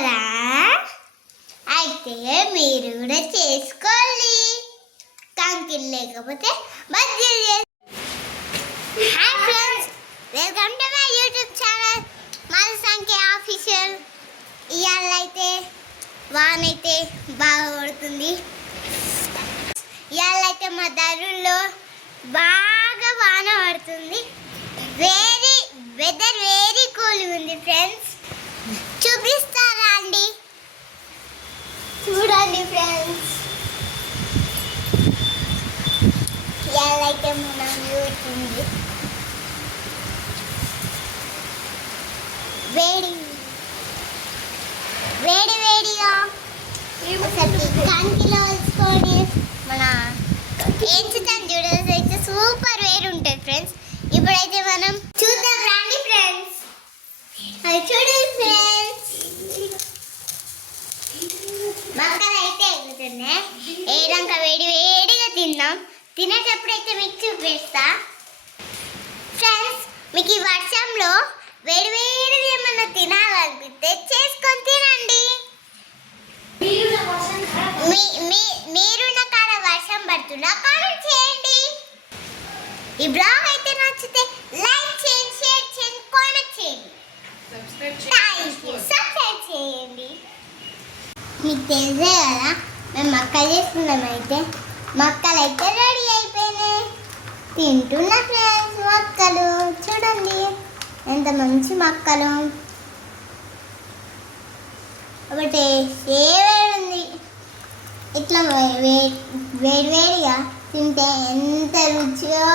చేయాలా? అయితే మీరు కూడా చేసుకోవాలి. కంకిల్ లేకపోతే బజ్జీలు చేసి. Hi friends, welcome to my YouTube channel మాది సంఖ్య ఆఫీషియల్. ఇవాళ అయితే వాన అయితే బాగా పడుతుంది. ఇవాళ అయితే మా దరుల్లో బాగా వాన పడుతుంది. వెదర్ వెరీ కూల్ ఉంది ఫ్రెండ్స్. చూపిస్తారా అండి? చూడండి ఫ్రెండ్స్, ఇవాళ అయితే మనం చూస్తుంది వేడిగా కంకిలో వేసుకొని మన ఏంచుతాను చూడాలి. అయితే సూపర్ వేడి ఉంటుంది ఫ్రెండ్స్. ఇప్పుడైతే మనం చూద్దాం రండి ఫ్రెండ్స్. అది చూడండి ఫ్రెండ్స్, మక్కలు అయితే ఎగుతున్నాయి. ఏదంక వేడిగా తిందాం. తినేటప్పుడైతే మీకు చూపిస్తా ఫ్రెండ్స్. మీకు ఈ వర్షంలో వేడిగా ఏమన్నా తినాలనిపిస్తే చేసుకొని తినండి. మీరున్న కాడ వర్షం పడుతున్నా కామెంట్ చేయండి. ఈ బ్లాగ్ అయితే నచ్చితే లైక్ చేయండి, షేర్ చేయండి, కామెంట్ చేయండి, సబ్స్క్రైబ్ చేయండి. మీకు తెలిసే కదా మేము మక్కలు చేసుకున్నాం. అయితే మక్కలు అయితే రెడీ అయిపోయినాయి. తింటున్నా ఫ్రెండ్స్ మక్కలు. చూడండి ఎంత మంచి మక్కలు. ఒకటి ఉంది. ఇట్లా వేడిగా తింటే ఎంత రుచిగా